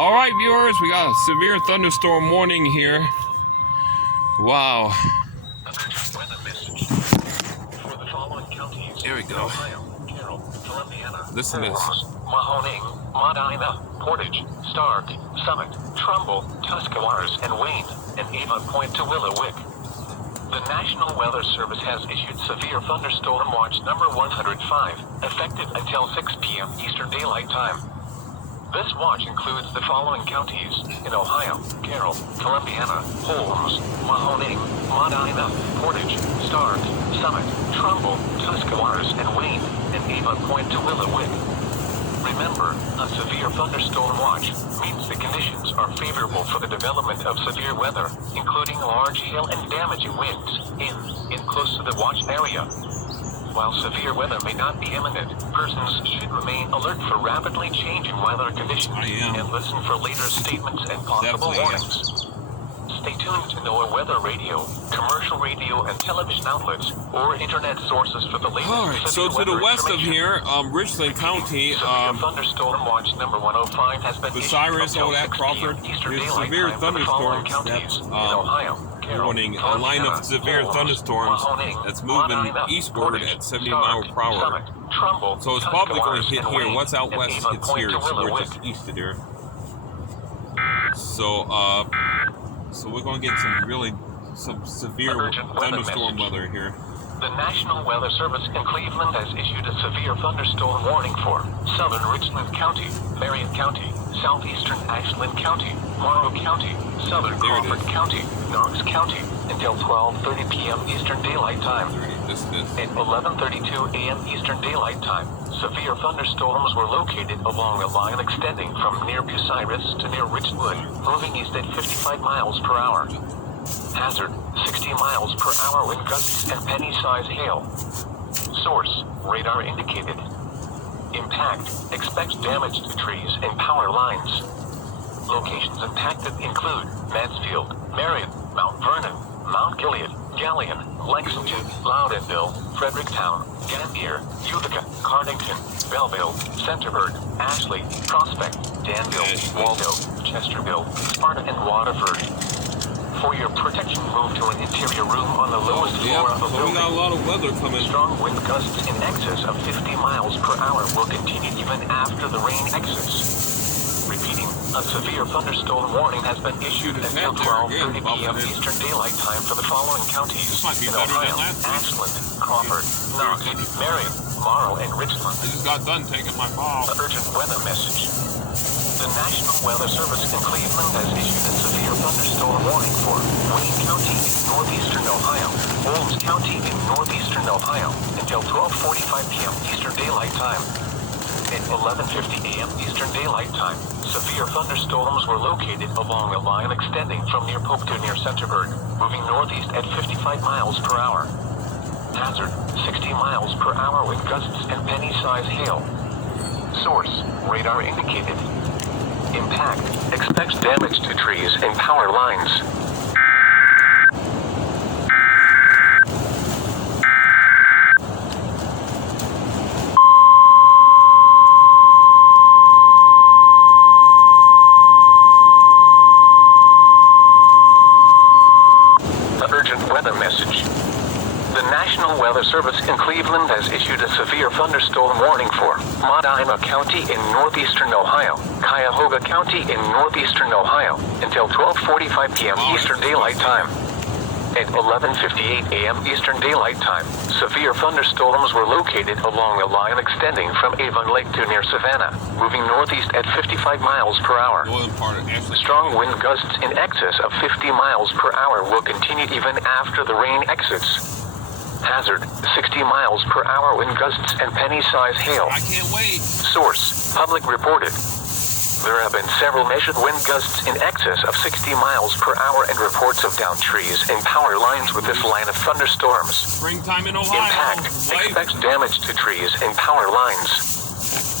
All right, viewers, we got a severe thunderstorm warning here. Wow. Here we go. Listen to this. Mahoning, Medina, Portage, Stark, Summit, Trumbull, Tuscarawas, and Wayne, and Avon Point to Willowick. The National Weather Service has issued severe thunderstorm watch number 105, effective until 6 p.m. Eastern Daylight Time. This watch includes the following counties in Ohio: Carroll, Columbiana, Holmes, Mahoning, Medina, Portage, Stark, Summit, Trumbull, Tuscarawas, and Wayne, and Avon Point to Willowick. Remember, a severe thunderstorm watch means the conditions are favorable for the development of severe weather, including large hail and damaging winds in close to the watch area. While severe weather may not be imminent, persons should remain alert for rapidly changing weather conditions and listen for later statements and possible warnings. Stay tuned to NOAA Weather Radio, commercial radio and television outlets, or internet sources for the latest. All right, so to the west of here, Richland County, thunderstorm watch number 105 has been Bucyrus, all that, Crawford, there's severe thunderstorms that's warning a line of severe thunderstorms that's moving eastward at 70 miles per hour. So it's probably going to hit here. What's out west hits here, so we're just east of there. So we're going to get some severe thunderstorm weather here. The National Weather Service in Cleveland has issued a severe thunderstorm warning for southern Richland County, Marion County, southeastern Ashland County, Morrow County, southern Crawford County, Knox County, until 12:30 p.m. Eastern Daylight Time. At 11:32 a.m. Eastern Daylight Time, severe thunderstorms were located along a line extending from near Bucyrus to near Richwood, moving east at 55 miles per hour. Hazard, 60 miles per hour wind gusts and penny-size hail. Source, radar indicated. Impact, expect damage to trees and power lines. Locations impacted include Mansfield, Marion, Mount Vernon, Mount Gilead, Galion, Lexington, Loudonville, Fredericktown, Gambier, Utica, Cardington, Belleville, Centerburg, Ashley, Prospect, Danville, Waldo, Chesterville, Sparta, and Waterford. For your protection, move to an interior room on the lowest floor of the building. We got a lot of weather coming. Strong wind gusts in excess of 50 miles per hour will continue even after the rain exits. Repeating, a severe thunderstorm warning has been issued until 12:30 p.m. Eastern Daylight Time for the following counties in Ohio: Ashland, Crawford, Knox, Marion, Morrow, and Richland. I just got done taking my ball. The urgent weather message. The National Weather Service in Cleveland has issued a severe thunderstorm warning for Wayne County in northeastern Ohio, Holmes County in northeastern Ohio, until 12:45 p.m. Eastern Daylight Time. At 11:50 a.m. Eastern Daylight Time, severe thunderstorms were located along a line extending from near Pope to near Centerburg, moving northeast at 55 miles per hour. Hazard, 60 miles per hour with gusts and penny-size hail. Source, radar indicated. Impact, expects damage to trees and power lines. The urgent weather message. The National Weather Service in Cleveland has issued a severe thunderstorm warning for Medina County in northeastern Ohio, Cuyahoga County in northeastern Ohio, until 12:45 p.m. Eastern Daylight Time. At 11:58 a.m. Eastern Daylight Time, severe thunderstorms were located along a line extending from Avon Lake to near Savannah, moving northeast at 55 miles per hour. Strong wind gusts in excess of 50 miles per hour will continue even after the rain exits. Hazard, 60 miles per hour wind gusts and penny-size hail. I can't wait. Source, public reported. There have been several measured wind gusts in excess of 60 miles per hour and reports of downed trees and power lines with this line of thunderstorms. Springtime in Ohio. Impact, expects damage to trees and power lines.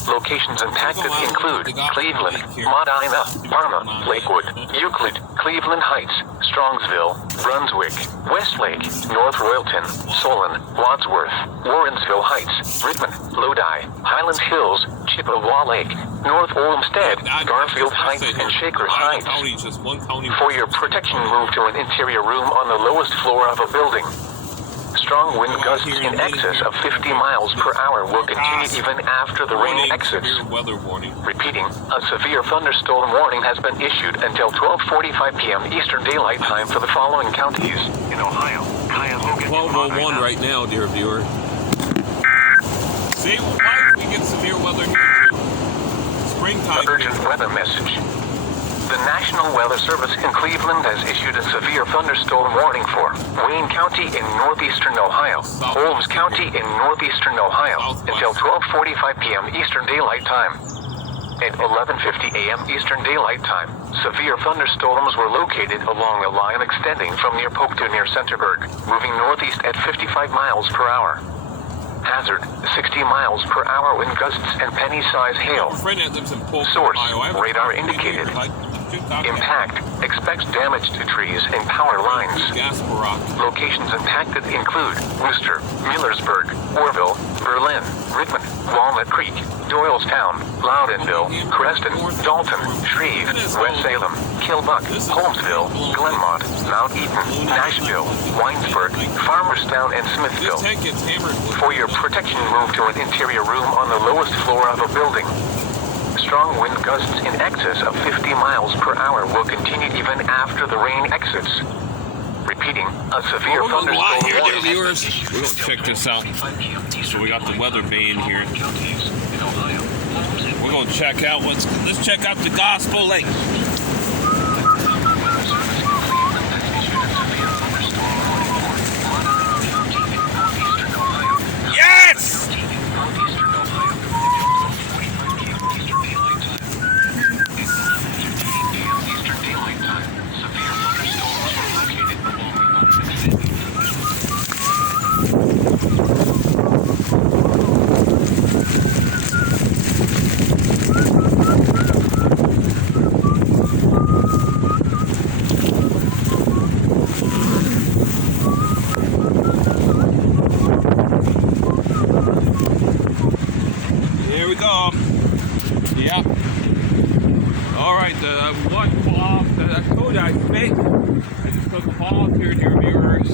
Locations impacted include Cleveland, Medina, Parma, Lakewood, Euclid, Cleveland Heights, Strongsville, Brunswick, Westlake, North Royalton, Solon, Wadsworth, Warrensville Heights, Richmond, Lodi, Highland Hills, Chippewa Lake, North Olmsted, Garfield Heights, Heights, and Shakers Heights. County, just one county. For your protection, move to an interior room on the lowest floor of a building. Strong wind gusts in excess of 50 miles per hour will continue even after the rain exits. Severe weather warning. Repeating, a severe thunderstorm warning has been issued until 12:45 p.m. Eastern Daylight Time for the following counties. In Ohio, Cuyahoga. 12:01 right now, dear viewer. See, why we get severe weather here too? Springtime. Urgent weather message. The National Weather Service in Cleveland has issued a severe thunderstorm warning for Wayne County in northeastern Ohio, Holmes County in northeastern Ohio, until 12:45 p.m. Eastern Daylight Time. At 11:50 a.m. Eastern Daylight Time, severe thunderstorms were located along a line extending from near Polk to near Centerburg, moving northeast at 55 miles per hour. Hazard, 60 miles per hour wind gusts and penny-size hail. Source, radar indicated. Impact, expects damage to trees and power lines. Locations impacted include Worcester, Millersburg, Orville, Berlin, Richmond, Walnut Creek, Doylestown, Loudonville, Creston, Dalton, Shreve, West Salem, Kilbuck, Holmesville, Glenmont, Mount Eaton, Nashville, Winesburg, Farmerstown, and Smithville. For your protection, move to an interior room on the lowest floor of a building. Strong wind gusts in excess of 50 miles per hour will continue even after the rain exits. Repeating, a severe thunderstorm warning. Viewers, we're going to check this out. So we got the weather vane here. We're going to check out let's check out the Gospel Lake. Yes! Here we go. Yeah. All right, the one cloth that I told you I just took a pause here, dear viewers.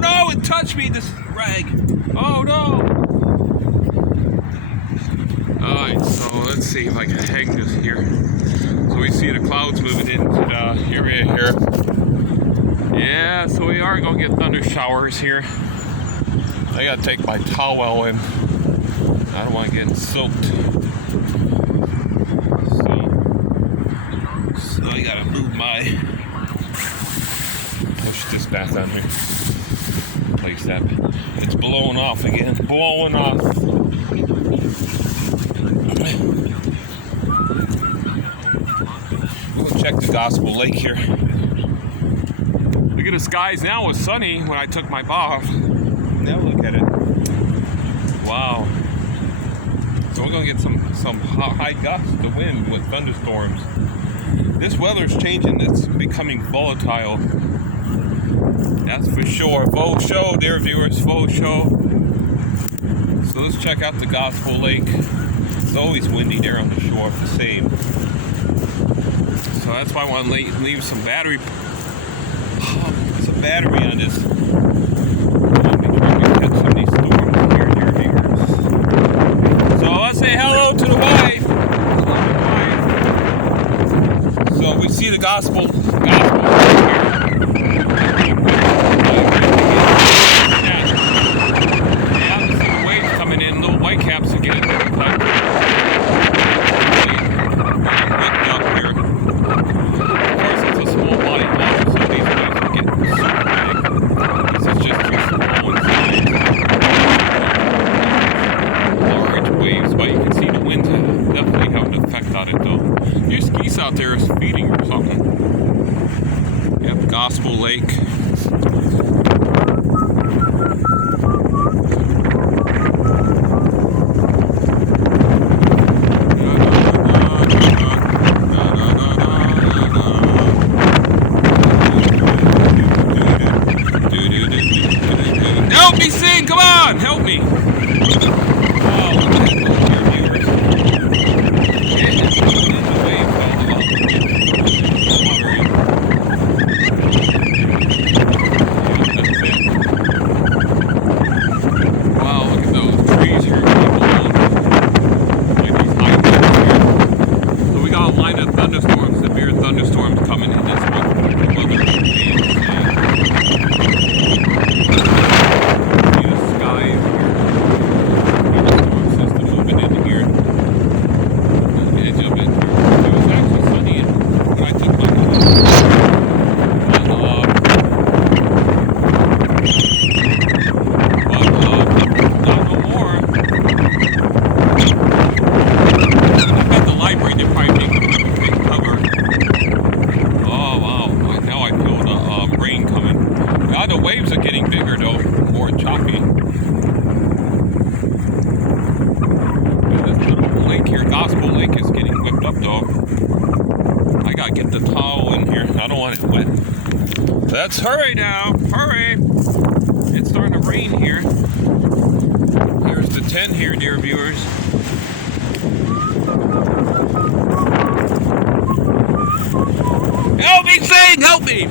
No, it touched me, this rag. Oh no. All right, so let's see if I can hang this here. So we see the clouds moving into the area here. Yeah, so we are gonna get thunder showers here. I gotta take my towel in. I don't want to get soaked. So I gotta move push this back on here. Place that. It's blowing off again. Blowing off. We'll check the Gospel Lake here. Look at the skies now. It was sunny when I took my bath. Now look at it. Wow. So we're going to get some high gusts of wind with thunderstorms. This weather's changing. It's becoming volatile. That's for sure. Faux show, dear viewers. Faux show. So let's check out the Gospel Lake. It's always windy there on the shore. The same. So that's why I want to leave some battery on this. Say hello to the wife. So we see the gospel right here. Yeah, I see the waves coming in, little white caps again. Up here. Of course, it's a small body of water, so these waves are getting super big. This is just too small large waves, but you can see the wind definitely have an effect on it though. There's geese out there feeding or something. Yep, Gospel Lake. Help me sing, come on, help me. Oh, dear viewers. get wet. Let's hurry now. Hurry. It's starting to rain here. Here's the tent here, dear viewers. Help me, Zane! Help me!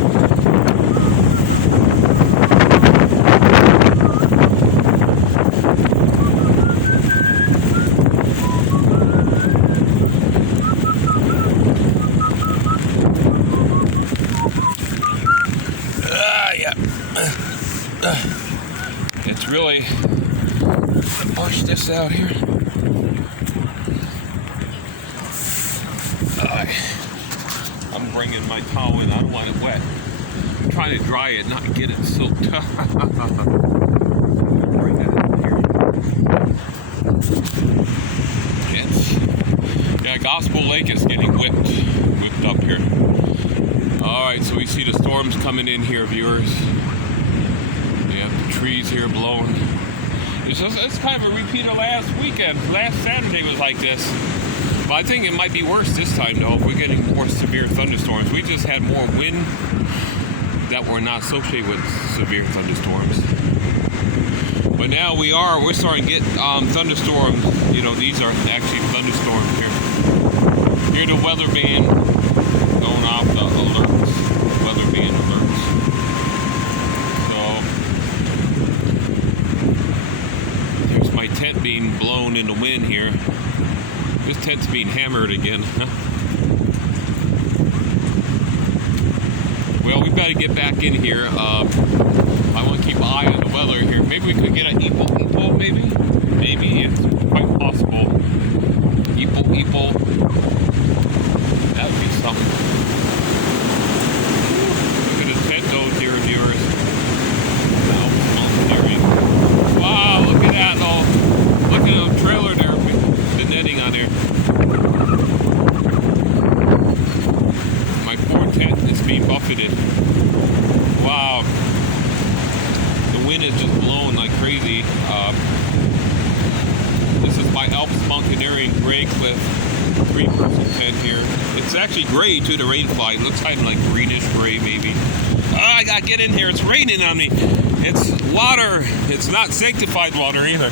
It's really push this out here. I'm bringing my towel in. I don't want it wet. I'm trying to dry it, not get it soaked. Bring that in here. Yeah, Gospel Lake is getting whipped up here. All right, so we see the storms coming in here, viewers. Trees here blowing. It's kind of a repeat of last weekend. Last Saturday was like this. But I think it might be worse this time though. If we're getting more severe thunderstorms. We just had more wind that were not associated with severe thunderstorms. But now we're starting to get thunderstorms. You know, these are actually thunderstorms here. Here the weather being going off the alerts. Weather being alerts. My tent being blown in the wind here. This tent's being hammered again. Well, we better get back in here. I want to keep an eye on the weather here. Maybe we could get an Epo, maybe? Maybe, it's quite possible. Epo. That would be something. Look at the tent though, dear viewers. Wow, look at that though. Look at the trailer there, the netting on there. My poor tent is being buffeted. Wow. The wind is just blowing like crazy. This is my Alps Mountaineering Gray Cliff 3-person tent here. It's actually gray too, the rain fly. It looks kind of like greenish gray maybe. Oh, I gotta get in here. It's raining on me. It's water. It's not sanctified water either.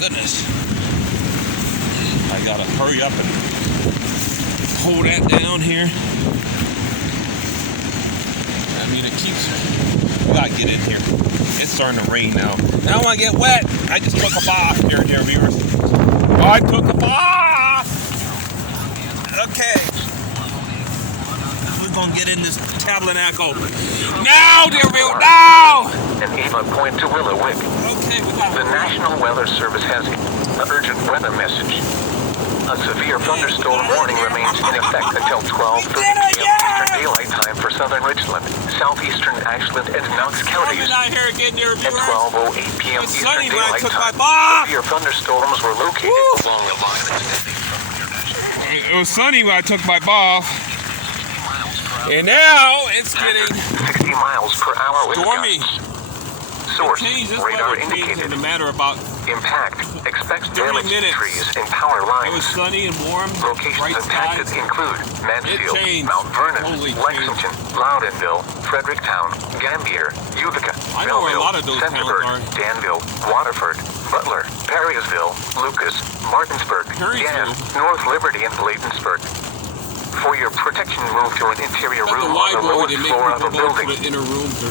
Goodness. I gotta hurry up and hold that down here. I mean, it keeps, we gotta get in here. It's starting to rain now. Now I wanna get wet. I just took a bath here, dear viewers. I took a bath. Okay. Gonna get in this tabernacle. Now, dear viewers, now! An Avon Point to Willowick. Okay, we got the National Weather Service has an urgent weather message. A severe thunderstorm warning remains in effect until 12:30 p.m. Eastern Daylight Time for southern Richland, southeastern Ashland, and Knox counties. At 12:08 p.m. Eastern Daylight Time, severe thunderstorms were located along the line extending from your It was sunny when I took my bath. And now it's getting 60 miles per hour with stormy. Source radar indicated. In a matter about impact. Expect damage to trees and power lines. It was sunny and warm. Locations impacted include Mansfield, Mount Vernon, Lexington, Loudonville, Fredericktown, Gambier, Utica, Belleville, Centerburg, Danville, Waterford, Butler, Perrysville, Lucas, Martinsburg, Gant, North Liberty, and Bladensburg. For your protection, move to an interior room on the lowest floor of the building.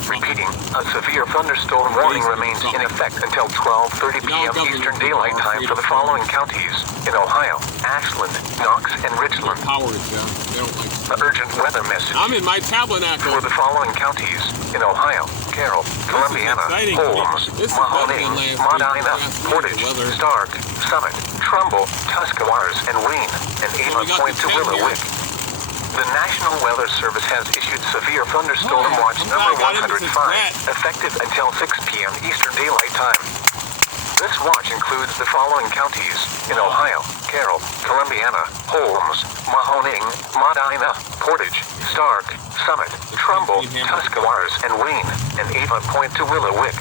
Repeating, a severe thunderstorm warning remains in effect until 12:30 p.m. Eastern Daylight Time for the following counties in Ohio: Ashland, Knox, and Richland. An urgent weather message. I'm in my tabernacle. For the following counties in Ohio: Carroll, Columbiana, Holmes, Mahoning, Medina, Portage, Stark, Summit, Trumbull, Tuscarawas, and Wayne, and Avon Point to Willowick. The National Weather Service has issued severe thunderstorm watch number 105, effective until 6 p.m. Eastern Daylight Time. This watch includes the following counties in Ohio: Carroll, Columbiana, Holmes, Mahoning, Medina, Portage, Stark, Summit, Trumbull, Tuscarawas, and Wayne, and Avon Point to Willowick.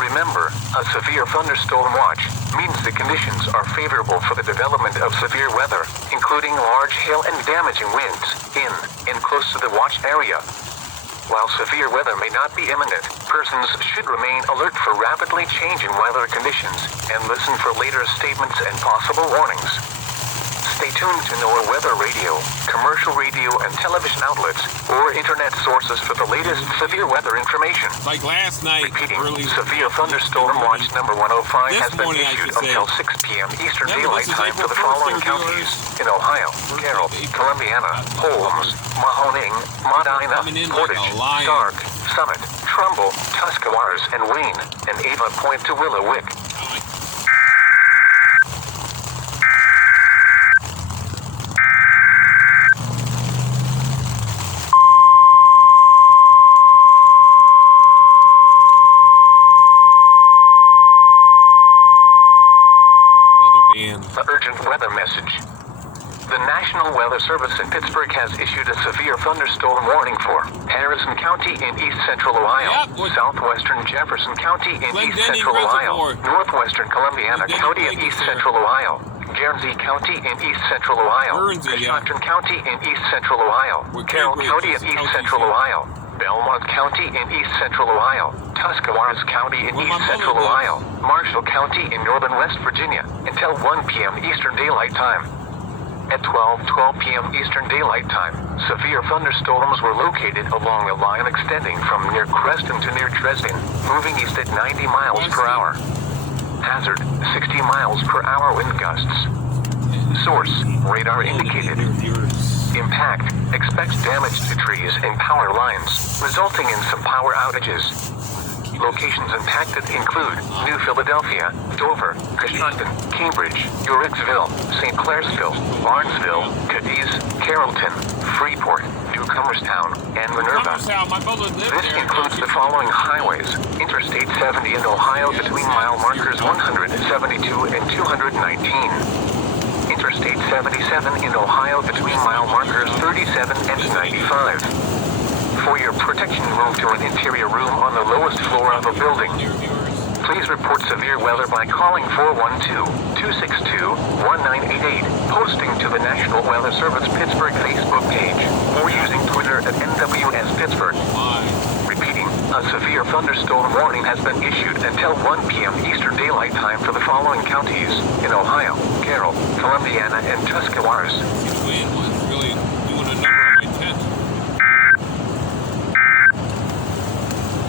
Remember, a severe thunderstorm watch means the conditions are favorable for the development of severe weather, including large hail and damaging winds in and close to the watch area. While severe weather may not be imminent, persons should remain alert for rapidly changing weather conditions and listen for later statements and possible warnings. Stay tuned to NOAA weather radio, commercial radio and television outlets, or internet sources for the latest severe weather information. Like last night, Repeating, early severe thunderstorm watch number 105 This has been morning, I issued should say. until 6 p.m. Eastern Remember, Daylight this is Time for April the 1st, following they're counties viewers. in Ohio, Carroll, Columbiana, Holmes, Mahoning, Medina, Coming in like Portage, a lion. Stark, Summit, Trumbull, Tuscarawas, and Wayne, and Ava Point to Willowick. weather band. The urgent weather message. The National Weather Service in Pittsburgh has issued a severe thunderstorm warning for Harrison County in east central Ohio, southwestern Jefferson County in east central Ohio, northwestern Columbiana County in east central Ohio, Guernsey County in east central Ohio, Coshocton County in east central Ohio, Carroll County in east central Ohio, Belmont County in east central Ohio, Tuscarawas County in east central Ohio, Marshall County in northern West Virginia, until 1 p.m. Eastern Daylight Time. At 12 p.m. Eastern Daylight Time, severe thunderstorms were located along a line extending from near Creston to near Dresden, moving east at 90 miles per hour. Hazard, 60 miles per hour wind gusts. Source, radar indicated. Impact, expect damage to trees and power lines, resulting in some power outages. Locations impacted include New Philadelphia, Dover, Coshocton, Cambridge, Uricksville, St. Clairsville, Barnesville, Cadiz, Carrollton, Freeport, Newcomerstown, and Minerva. This includes the following highways: Interstate 70 in Ohio between mile markers 172 and 219. Interstate 77 in Ohio between mile markers 37 and 95. For your protection, move to an interior room on the lowest floor of a building. Please report severe weather by calling 412-262-1988, posting to the National Weather Service Pittsburgh Facebook page, or using Twitter at NWS Pittsburgh. Repeating, a severe thunderstorm warning has been issued until 1 p.m. Eastern Daylight Time for the following counties in Ohio, Carroll, Columbiana, and Tuscarawas. Wind was really doing a number on my tent.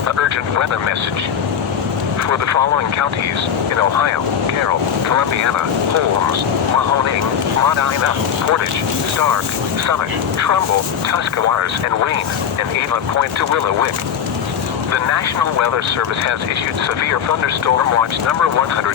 The urgent weather message. For the following counties in Ohio, Carroll, Columbiana, Holmes, Mahoning, Medina, Portage, Stark, Summit, Trumbull, Tuscarawas, and Wayne, and Ava Point to Willowick. The National Weather Service has issued severe thunderstorm watch number 105,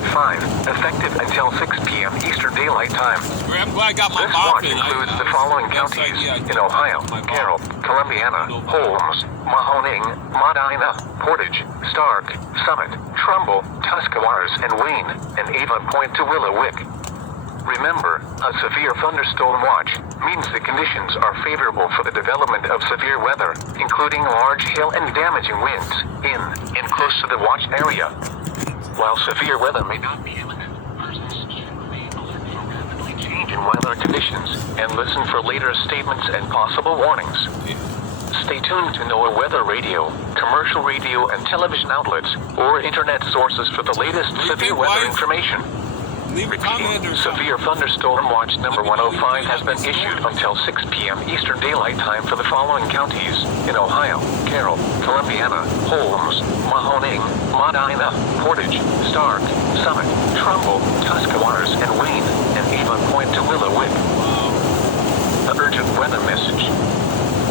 effective until 6 p.m. Eastern Daylight Time. I'm glad I got my This mouth watch in. includes the following counties in Ohio, Carroll, Columbiana, Holmes, Mahoning, Medina, Portage, Stark, Summit, Trumbull, Tuscarawas, and Wayne, and Ava Point to Willowick. Remember, a severe thunderstorm watch means the conditions are favorable for the development of severe weather, including large hail and damaging winds in and close to the watch area. While severe weather may not be imminent, persons should remain alert for rapidly changing weather conditions and listen for later statements and possible warnings. Stay tuned to NOAA weather radio, commercial radio and television outlets, or internet sources for the latest severe weather information. Repeating, severe thunderstorm watch number 105 has been issued until 6 p.m. Eastern Daylight Time for the following counties in Ohio, Carroll, Columbiana, Holmes, Mahoning, Medina, Portage, Stark, Summit, Trumbull, Tuscarawas, and Wayne, and Ava Point to Willowick. The urgent weather message.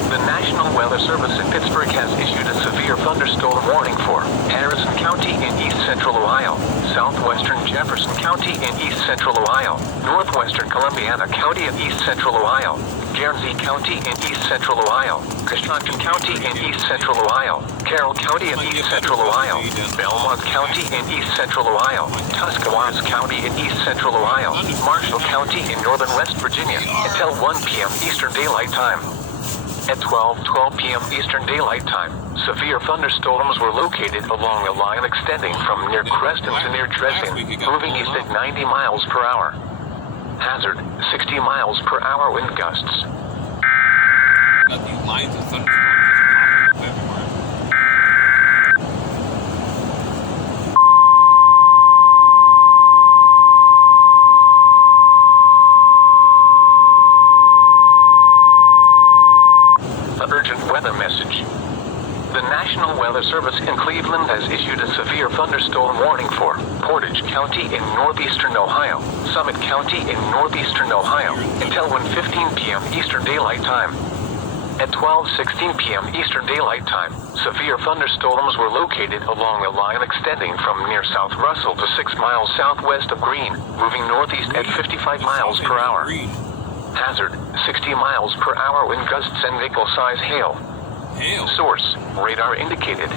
The National Weather Service in Pittsburgh has issued a severe thunderstorm warning for Harrison County in east central Ohio, southwestern Jefferson County in east central Ohio, northwestern Columbiana County in east central Ohio, Guernsey County in east central Ohio, Coshocton County in east central Ohio, Carroll County in east central Ohio, Belmont County in east central Ohio, Tuscarawas County in east central Ohio, Marshall County in northern West Virginia, until 1 p.m. Eastern Daylight Time. At 12:12 p.m. Eastern Daylight Time, severe thunderstorms were located along a line extending from near Creston to near Dresden, moving east at 90 miles per hour. Hazard, 60 miles per hour wind gusts. Got these lines of thunderstorms just popping up everywhere. Urgent weather message. The National Weather Service in Cleveland has issued a severe thunderstorm warning for Portage County in northeastern Ohio, Summit County in northeastern Ohio, until 1:15 p.m. Eastern Daylight Time. At 12:16 p.m. Eastern Daylight Time, severe thunderstorms were located along a line extending from near South Russell to 6 miles southwest of Greene, moving northeast at 55 miles per hour. Hazard, 60 miles per hour wind gusts and nickel-size hail. Source, radar indicated.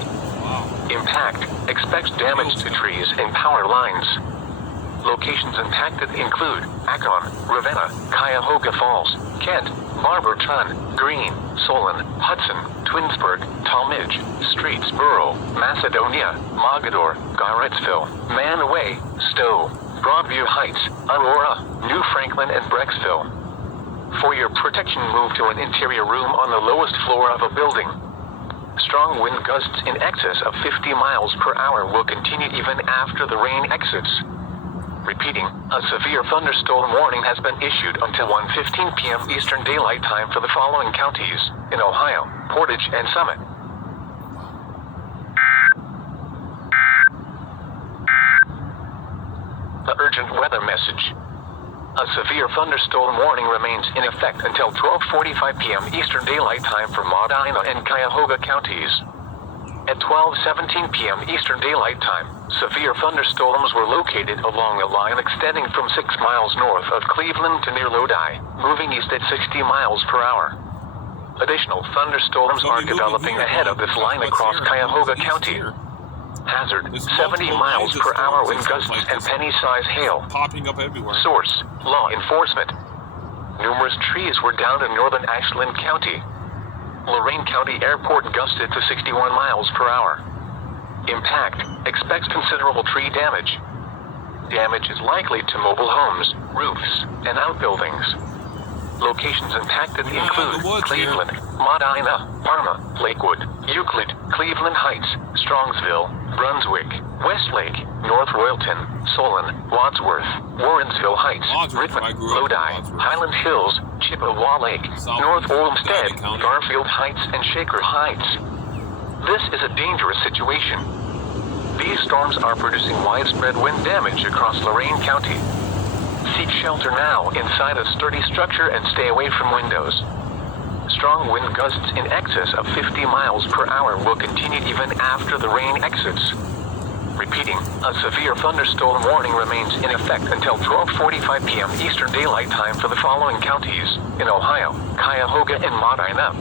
Impact, expects damage to trees and power lines. Locations impacted include Akron, Ravenna, Cuyahoga Falls, Kent, Barberton, Greene, Solon, Hudson, Twinsburg, Talmadge, Streetsboro, Macedonia, Mogador, Garrettsville, Manaway, Stowe, Broadview Heights, Aurora, New Franklin and Brecksville. For your protection, move to an interior room on the lowest floor of a building. Strong wind gusts in excess of 50 miles per hour will continue even after the rain exits. Repeating, a severe thunderstorm warning has been issued until 1:15 p.m. Eastern Daylight Time for the following counties in Ohio, Portage and Summit. The urgent weather message. A severe thunderstorm warning remains in effect until 12:45 p.m. Eastern Daylight Time for Medina and Cuyahoga counties. At 12:17 p.m. Eastern Daylight Time, severe thunderstorms were located along a line extending from 6 miles north of Cleveland to near Lodi, moving east at 60 miles per hour. Additional thunderstorms are developing ahead of this line across Cuyahoga County. Hazard, 70 miles per hour wind gusts and penny-size hail. Popping up everywhere. Source, law enforcement. Numerous trees were downed in northern Ashland County. Lorain County Airport gusted to 61 miles per hour. Impact, expects considerable tree damage. Damage is likely to mobile homes, roofs, and outbuildings. Locations impacted include Cleveland, Medina, Parma, Lakewood, Euclid, Cleveland Heights, Strongsville, Brunswick, Westlake, North Royalton, Solon, Wadsworth, Warrensville Heights, Richmond, Lodi, Highland Hills, Chippewa Lake, North Olmsted, Garfield Heights, and Shaker Heights. This is a dangerous situation. These storms are producing widespread wind damage across Lorain County. Seek shelter now inside a sturdy structure and stay away from windows. Strong wind gusts in excess of 50 miles per hour will continue even after the rain exits. Repeating, a severe thunderstorm warning remains in effect until 12:45 p.m. Eastern Daylight Time for the following counties in Ohio, Cuyahoga, and Medina.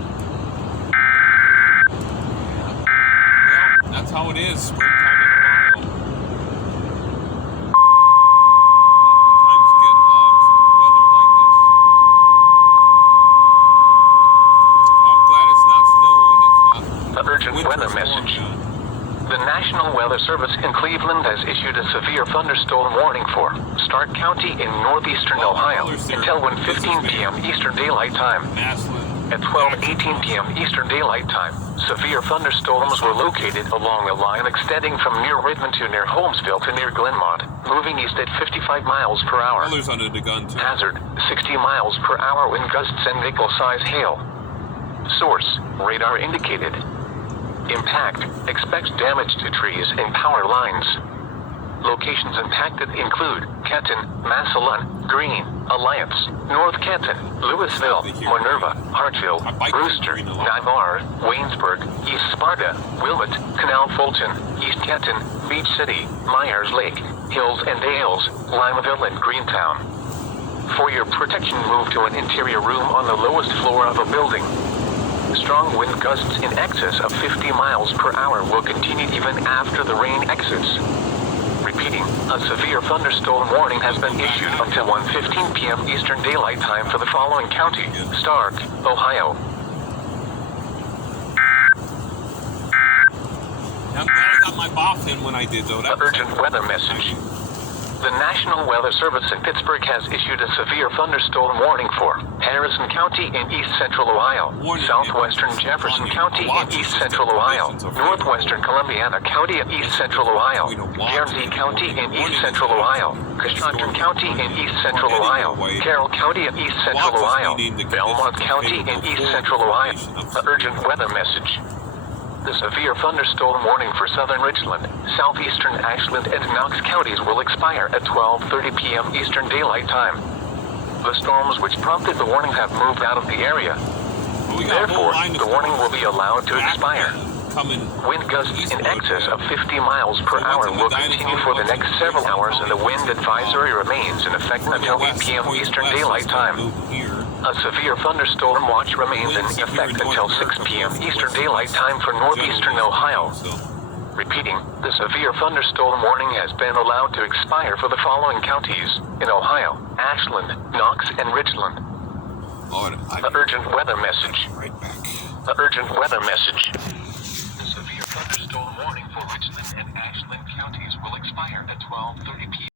Well, that's how it is. Springtime in Ohio. Oftentimes get weather like this. Well, I'm glad it's not snow and it's not. The urgent weather message. The National Weather Service in Cleveland has issued a severe thunderstorm warning for Stark County in northeastern Ohio until 1:15 p.m. Eastern Daylight Time. At 12:18 p.m. Eastern Daylight Time, severe thunderstorms were located along a line extending from near Redmond to near Holmesville to near Glenmont, moving east at 55 miles per hour. Others under the gun too. Hazard, 60 miles per hour wind gusts and nickel-size hail. Source, radar indicated. Impact, expects damage to trees and power lines. Locations impacted include Canton, Massillon, Greene, Alliance, North Canton, Louisville, Minerva, Hartville, Brewster, Navarre, Waynesburg, East Sparta, Wilmot, Canal Fulton, East Canton, Beach City, Myers Lake, Hills and Dales, Limaville, and Greentown. For your protection, move to an interior room on the lowest floor of a building. Strong wind gusts in excess of 50 miles per hour will continue even after the rain exits. Repeating, a severe thunderstorm warning has been issued until 1:15 p.m. Eastern Daylight Time for the following county, Stark, Ohio. got my boffin when I did, though. The urgent weather message. The National Weather Service in Pittsburgh has issued a severe thunderstorm warning for Harrison County in east central Ohio, southwestern Jefferson County in east central Ohio, northwestern Columbiana County in east central Ohio, Guernsey County in east central Ohio, Coshocton County in east central Ohio, Carroll County in east central Ohio, Belmont County in east central Ohio. The urgent weather message. The severe thunderstorm warning for southern Richland, southeastern Ashland, and Knox counties will expire at 12:30 p.m. Eastern Daylight Time. The storms which prompted the warning have moved out of the area. Therefore, the warning will be allowed to expire. Wind gusts in excess of 50 miles per hour will continue for the next several hours, and the wind advisory remains in effect until 8 p.m. Eastern Daylight Time. A severe thunderstorm watch remains in effect until 6 p.m. Eastern Daylight Time for northeastern Ohio. Repeating, the severe thunderstorm warning has been allowed to expire for the following counties in Ohio: Ashland, Knox, and Richland. The urgent weather message. The urgent weather message. The severe thunderstorm warning for Richland and Ashland counties will expire at 12:30 p.m.